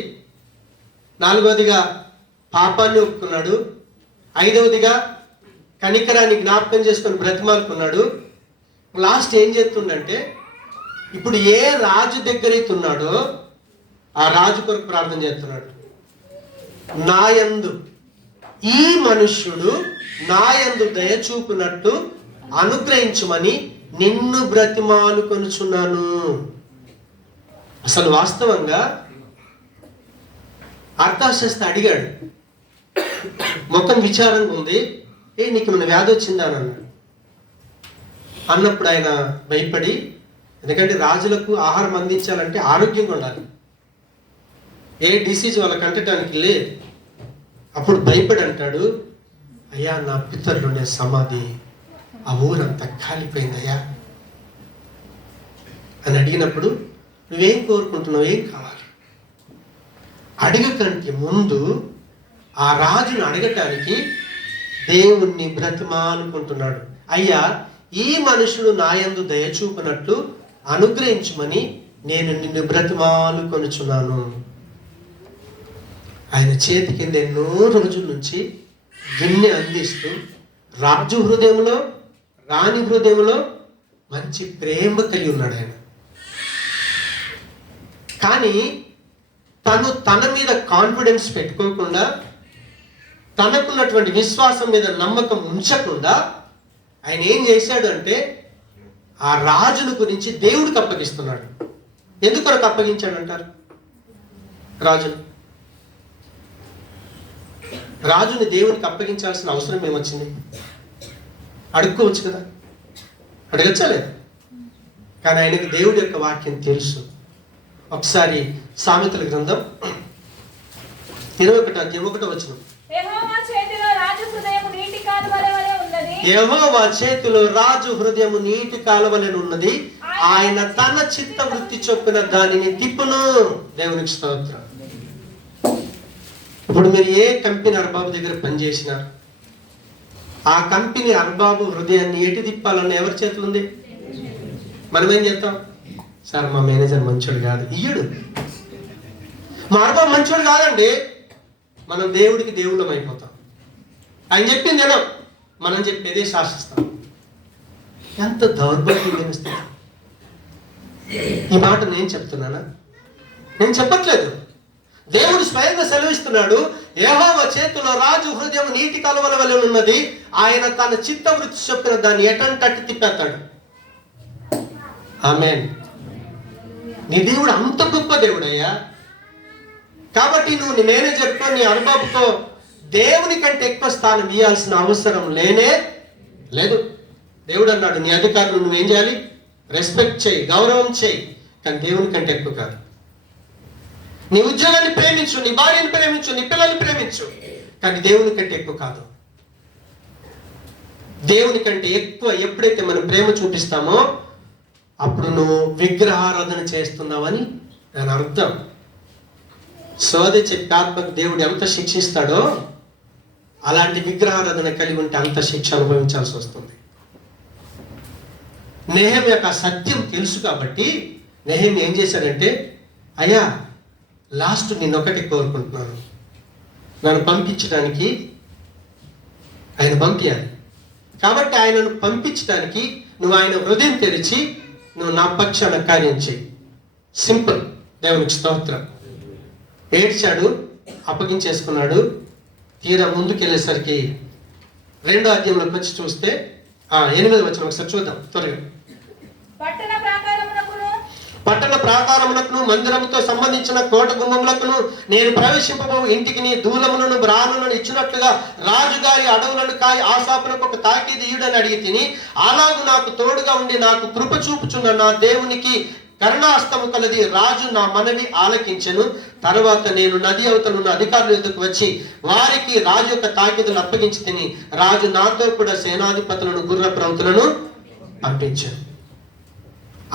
నాలుగవదిగా పాపాన్ని ఒప్పుకున్నాడు, ఐదవదిగా కనికరాన్ని జ్ఞాపకం చేసుకొని బ్రతిమాలుకున్నాడు. లాస్ట్ ఏం చేస్తుండంటే, ఇప్పుడు ఏ రాజు దగ్గరైతే ఉన్నాడో ఆ రాజు కొరకు ప్రార్థన చేస్తున్నాడు. నాయందు ఈ మనుష్యుడు నాయందు దయచూపునట్టు అనుగ్రహించుమని నిన్ను బ్రతిమాలు కొనుచున్నాను. అసలు వాస్తవంగా అర్థశాస్త్రి అడిగాడు, ముఖం విచారంగా ఉంది, నీకు మన వ్యాధి వచ్చిందా అని అన్నాడు. అన్నప్పుడు ఆయన భయపడి, ఎందుకంటే రాజులకు ఆహారం అందించాలంటే ఆరోగ్యంగా ఉండాలి, ఏ డిసీజ్ వాళ్ళకి అంటడానికి లేదు. అప్పుడు భయపడి అంటాడు, అయ్యా నా పితరులునే సమాధి ఆ ఊరంతా కాలిపోయిందయ్యా అని అడిగినప్పుడు, నువ్వేం కోరుకుంటున్నావు, ఏం కావాలి? అడగకంటే ముందు ఆ రాజును అడగటానికి దేవుణ్ణి బ్రతిమాలుకుంటున్నాడు. అయ్యా ఈ మనుషుడు నాయందు దయచూపునట్లు అనుగ్రహించుమని నేను నిన్ను బ్రతిమాలు కొనుచున్నాను. ఆయన చేతి కింద ఎన్నో రోజుల నుంచి గిన్నె అందిస్తూ రాజు హృదయంలో రాణి హృదయంలో మంచి ప్రేమ కలిగి ఉన్నాడు ఆయన. కానీ తను తన మీద కాన్ఫిడెన్స్ పెట్టుకోకుండా, తనకున్నటువంటి విశ్వాసం మీద నమ్మకం ఉంచకుండా ఆయన ఏం చేశాడు అంటే ఆ రాజును గురించి దేవుడికి అప్పగిస్తున్నాడు. ఎందుకొరకు అప్పగించాడు అంటారు? రాజుని దేవునికి అప్పగించాల్సిన అవసరం ఏమొచ్చింది? అడుక్కోవచ్చు కదా, అడగచ్చలేదు. కానీ ఆయనకు దేవుడి యొక్క వాక్యం తెలుసు. ఒకసారి సామెతల గ్రంథం 21వ అధ్యాయం 1వ వచనం. యెహోవా చేతిలో రాజు హృదయము నీటి కాలువలె ఉన్నది, ఆయన తన చిత్త వృత్తి చొప్పున దానిని తిప్పును. దేవునికి స్తోత్రం. ఇప్పుడు మీరు ఏ కంపెనీ అర్బాబు దగ్గర పనిచేసినా ఆ కంపెనీ అర్బాబు హృదయాన్ని ఎటు తిప్పాలన్న ఎవరి చేతులు ఉంది? మనం ఏం చేస్తాం? సార్ మా మేనేజర్ మంచోడు కాదు, ఇయ్యడు. మా అర్బాబు మంచోడు కాదండి, మనం దేవుడికి దేవుళ్ళం అయిపోతాం. ఆయన చెప్పింది ఏదో మనం చెప్పేదే శాసిస్తాం. ఎంత దౌర్భాగ్యం స్థితి! ఈ మాట నేను చెప్తున్నానా? నేను చెప్పట్లేదు, దేవుడు స్వయంగా సెలవిస్తున్నాడు. యెహోవా చేతిలో రాజు హృదయం నీటి కాలువల వలె ఉన్నది, ఆయన తన చిత్త వృత్తి చొప్పున దాన్ని ఎటంటట్టు తిప్పేస్తాడు. ఆమేన్. నీ దేవుడు అంత గొప్ప దేవుడయ్యా. కాబట్టి నువ్వు నీ మేనేజర్తో నీ అర్బాబుతో దేవుని కంటే ఎక్కువ స్థానం ఇవ్వాల్సిన అవసరం లేనే లేదు. దేవుడు అన్నాడు, నీ అధికారులు నువ్వేం చేయాలి? రెస్పెక్ట్ చేయి, గౌరవం చేయి, కానీ దేవుని కంటే ఎక్కువ కాదు. నీ ఉద్యోగాన్ని ప్రేమించు, నీ భార్యను ప్రేమించు, నీ పిల్లల్ని ప్రేమించు, కానీ దేవుని కంటే ఎక్కువ కాదు. దేవుని కంటే ఎక్కువ ఎప్పుడైతే మనం ప్రేమ చూపిస్తామో అప్పుడు నువ్వు విగ్రహారాధన చేస్తున్నావని దాని అర్థం. సోదె చెప్పి ఆత్మకు దేవుడు ఎంత శిక్షిస్తాడో అలాంటి విగ్రహారాధన కలిగి ఉంటే అంత శిక్ష అనుభవించాల్సి వస్తుంది. నెహెమ్యా యొక్క సత్యం తెలుసు కాబట్టి నెహెమ్యా ఏం చేశాడంటే, అయ్యా లాస్ట్ నిన్నొకటి కోరుకుంటున్నాను, నన్ను పంపించడానికి ఆయన పంపించాలి. కాబట్టి ఆయనను పంపించడానికి నువ్వు ఆయన హృదయం తెరిచి నువ్వు నా పక్షాన కార్యం చేయి. సింపుల్. దేవునికి స్తోత్రం. ఏడ్చాడు, అప్పగించేసుకున్నాడు. తీరా ముందుకెళ్ళేసరికి 2వ అధ్యాయంలోకి వచ్చి చూస్తే 8వ వచనం ఒకసారి చూద్దాం త్వరగా. పట్టణ ప్రాకారమునకును మందిరముతో సంబంధించిన కోట గుమ్మములకును నేను ప్రవేశింపబో ఇంటికి నీ దూలములను బ్రాణులను ఇచ్చినట్లుగా రాజుగారి అడవులను కాయి ఆసాపునకు ఒక తాకీదు ఇయుడని అడిగి తిని, అలాగు నాకు తోడుగా ఉండి నాకు కృప చూపుచున్న నా దేవునికి కరుణాస్తము కలది. రాజు నా మనవి ఆలకించెను. తర్వాత నేను నది అవతలున్న అధికారుల ఎదుకు వచ్చి వారికి రాజు యొక్క తాకీదులు అప్పగించి తిని, రాజు నాతో కూడా సేనాధిపతులను గుర్ర ప్రవతులను పంపించాను.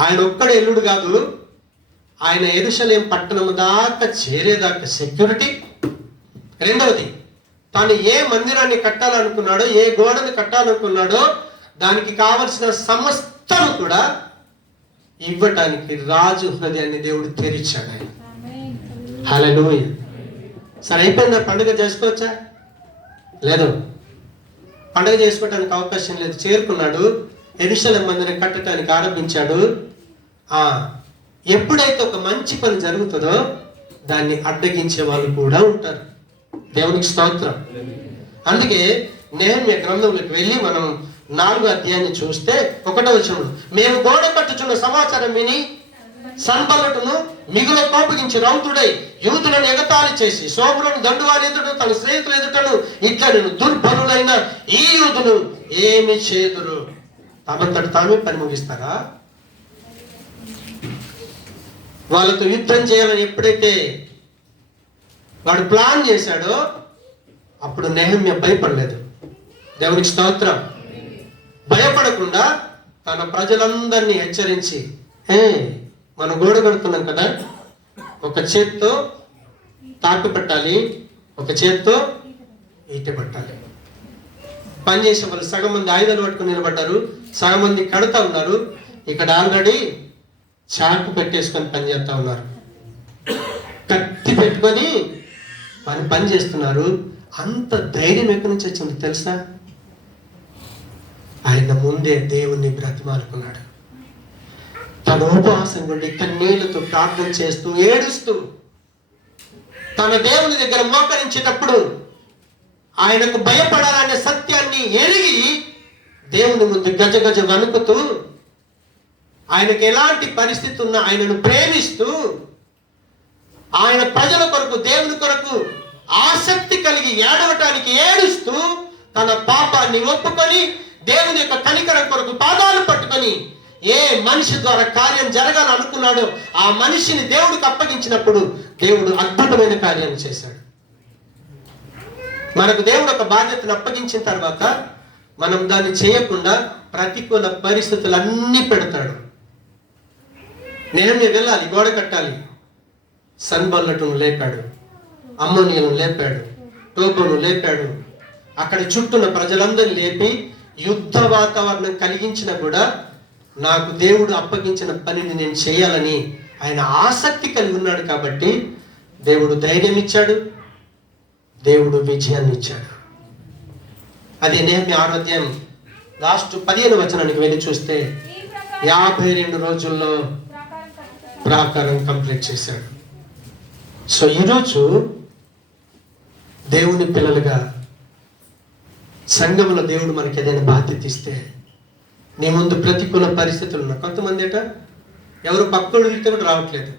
ఆయన ఒక్కడే ఎల్లుడు కాదు, ఆయన యెరూషలేము పట్టణము దాకా చేరేదాకా సెక్యూరిటీ. రెండవది, తాను ఏ మందిరాన్ని కట్టాలనుకున్నాడో, ఏ గోడను కట్టాలనుకున్నాడో దానికి కావలసిన సమస్తము కూడా ఇవ్వటానికి రాజు హృదయాన్ని దేవుడు తెరిచాడు. ఆయన హల్లెలూయా. సరే, అయిపోయిందా? పండుగ చేసుకోవచ్చా? లేదు, పండుగ చేసుకోవటానికి అవకాశం లేదు. చేరుకున్నాడు, యెరూషలేము మందిరం కట్టడానికి ఆరంభించాడు. ఎప్పుడైతే ఒక మంచి పని జరుగుతుందో దాన్ని అడ్డగించే వాళ్ళు కూడా ఉంటారు. దేవునికి స్తోత్రం. అందుకే నెహెమ్యా గ్రంథంలోకి వెళ్ళి మనం 4వ అధ్యాయాన్ని చూస్తే 1వ వచనంలో, మేము గోడ కట్టుచున్న సమాచారం విని సన్బల్లటును మిగుల కోపగించి రౌతుడై యూదులను ఎగతాళి చేసి సోములను దండువారి ఎదుట తన స్నేహితుల ఎదుటను ఇట్లా నేను దుర్బలులైన ఈ యూదులు ఏమి చేదురు? తమంతట తామే పని ముగిస్తారా? వాళ్ళతో యుద్ధం చేయాలని ఎప్పుడైతే వాడు ప్లాన్ చేశాడో అప్పుడు నెహెమ్యా భయపడలేదు. దేవునికి స్తోత్రం. భయపడకుండా తన ప్రజలందరినీ హెచ్చరించి, మనం గోడ కడుతున్నాం కదా, ఒక చేత్తో తాటు పట్టాలి, ఒక చేత్తో ఈట పట్టాలి. పనిచేసే వాళ్ళు సగం మంది ఆయుధాలు పట్టుకుని నిలబడ్డారు, సగం మంది కడతా ఉన్నారు. ఇక్కడ ఆల్రెడీ చాకు పెట్టేసుకొని పని చేస్తా ఉన్నారు, కత్తి పెట్టుకొని పని చేస్తున్నారు. అంత ధైర్యం ఎక్కడి నుంచి వచ్చింది తెలుసా? ఆయన ముందే దేవుణ్ణి బ్రతిమాలుకున్నాడు. తన ఉపవాసం ఉండి కన్నీళ్లతో ప్రార్థన చేస్తూ ఏడుస్తూ తన దేవుని దగ్గర మోకరించేటప్పుడు ఆయనకు భయపడాలనే సత్యాన్ని ఎరిగి దేవుని ముందు గజగజ వణుకుతూ ఆయనకు ఎలాంటి పరిస్థితి ఉన్నా ఆయనను ప్రేమిస్తూ ఆయన ప్రజల కొరకు దేవుని కొరకు ఆసక్తి కలిగి ఏడవటానికి ఏడుస్తూ తన పాపాన్ని ఒప్పుకొని దేవుని యొక్క కనికరం కొరకు పాదాలు పట్టుకొని ఏ మనిషి ద్వారా కార్యం జరగాలనుకున్నాడో ఆ మనిషిని దేవుడికి అప్పగించినప్పుడు దేవుడు అద్భుతమైన కార్యాన్ని చేశాడు. మనకు దేవుడు ఒక బాధ్యతను అప్పగించిన తర్వాత మనం దాన్ని చేయకుండా ప్రతికూల పరిస్థితులన్నీ పెడతాడు. నేను వెళ్ళాలి, గోడ కట్టాలి, సన్బల్లటును లేపాడు, అమ్మోనియను లేపాడు, టోబోను లేపాడు. అక్కడ చుట్టూన్న ప్రజలందరినీ లేపి యుద్ధ వాతావరణం కలిగించినా కూడా నాకు దేవుడు అప్పగించిన పనిని నేను చేయాలని ఆయన ఆసక్తి కలిగి ఉన్నాడు. కాబట్టి దేవుడు ధైర్యం ఇచ్చాడు, దేవుడు విజయాన్ని ఇచ్చాడు. అదే నెహెమ్యా 6వ అధ్యాయం లాస్ట్ 15వ వచనానికి వెళ్ళి చూస్తే 52 రోజుల్లో ప్రాకారం కంప్లీట్ చేశాడు. సో ఈరోజు దేవుని పిల్లలుగా సంఘంలో దేవుడు మనకి ఏదైనా బాధ్యత ఇస్తే, నీ ముందు ప్రతికూల పరిస్థితులు ఉన్నా, కొంతమంది ఎవరు పక్కడు తిట్టే కూడా రావట్లేదు,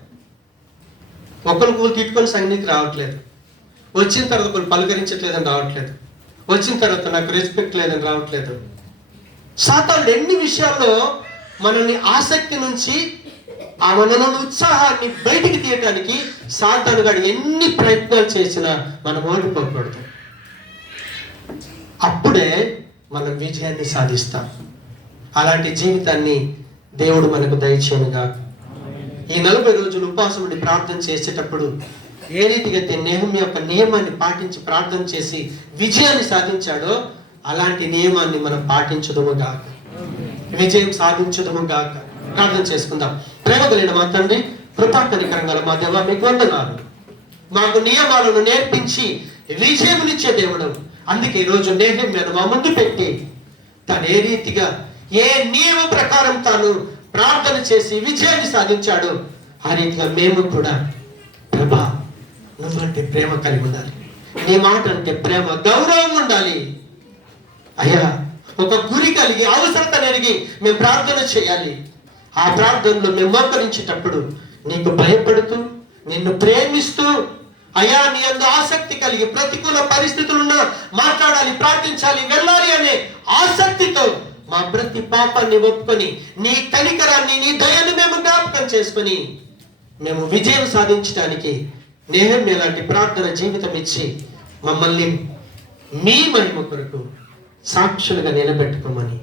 ఒకరు తిట్టుకొని సంఘానికి రావట్లేదు, వచ్చిన తర్వాత ఒకరు పలకరించట్లేదని రావట్లేదు, వచ్చిన తర్వాత నాకు రెస్పెక్ట్ లేదని రావట్లేదు. సాతానుడు ఎన్ని విషయాల్లో మనల్ని ఆసక్తి నుంచి ఆ మనలో ఉత్సాహాన్ని బయటికి తీయటానికి సాతానుగాడు ఎన్ని ప్రయత్నాలు చేసినా మనం ఓడిపోకూడదు. అప్పుడే మనం విజయాన్ని సాధిస్తాం. అలాంటి జీవితాన్ని దేవుడు మనకు దయచేయనుగా. ఈ 40 రోజులు ఉపవాసం ఉండి ప్రార్థన చేసేటప్పుడు ఏ రీతిగా నెహెమ్యా యొక్క నియమాన్ని పాటించి ప్రార్థన చేసి విజయాన్ని సాధించాడో అలాంటి నియమాన్ని మనం పాటించదుము గాక, విజయం సాధించదుము గాక. ప్రార్థన చేసుకుందాం. ప్రేమ కలిగిన మా తండ్రి, కృపా కనికరంగా మా దేవా, మీకు వందనాలు. మాకు నియమాలను నేర్పించి విజయమునిచ్చే దేవుడు. అందుకే ఈరోజు నెహెమ్యాను మా ముందు పెట్టి తను ఏ రీతిగా ఏ నియమ ప్రకారం తాను ప్రార్థన చేసి విజయాన్ని సాధించాడు ఆ రీతిగా మేము కూడా ప్రభా నువ్వంటే ప్రేమ కలిగి ఉండాలి, నీ మాట అంటే ప్రేమ గౌరవం ఉండాలి అయ్యా. ఒక గురి కలిగి అవసరత ఎరిగి మేము ప్రార్థన చేయాలి. ఆ ప్రార్థనలో మేము మోకరించేటప్పుడు నీకు భయపడుతూ నిన్ను ప్రేమిస్తూ అయ్యా నీ యందు ఆసక్తి కలిగి ప్రతికూల పరిస్థితులున్నా మాట్లాడాలి, ప్రార్థించాలి, వెళ్ళాలి అనే ఆసక్తితో మా ప్రతి పాపాన్ని ఒప్పుకొని నీ కనికరాన్ని నీ దయను మేము జ్ఞాపకం చేసుకొని మేము విజయం సాధించడానికి నెహెమ్యా లాంటి ప్రార్థన జీవితం ఇచ్చి మమ్మల్ని మీ మహిమ కొరకు సాక్షులుగా నిలబెట్టుకోమని,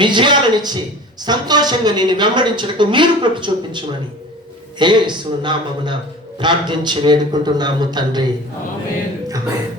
విజయాలనిచ్చి సంతోషంగా నేను వెంబడించడానికి మీరు కృప చూపించమని యేసు నామమున ప్రార్థించి వేడుకుంటున్నాము తండ్రి. ఆమేన్.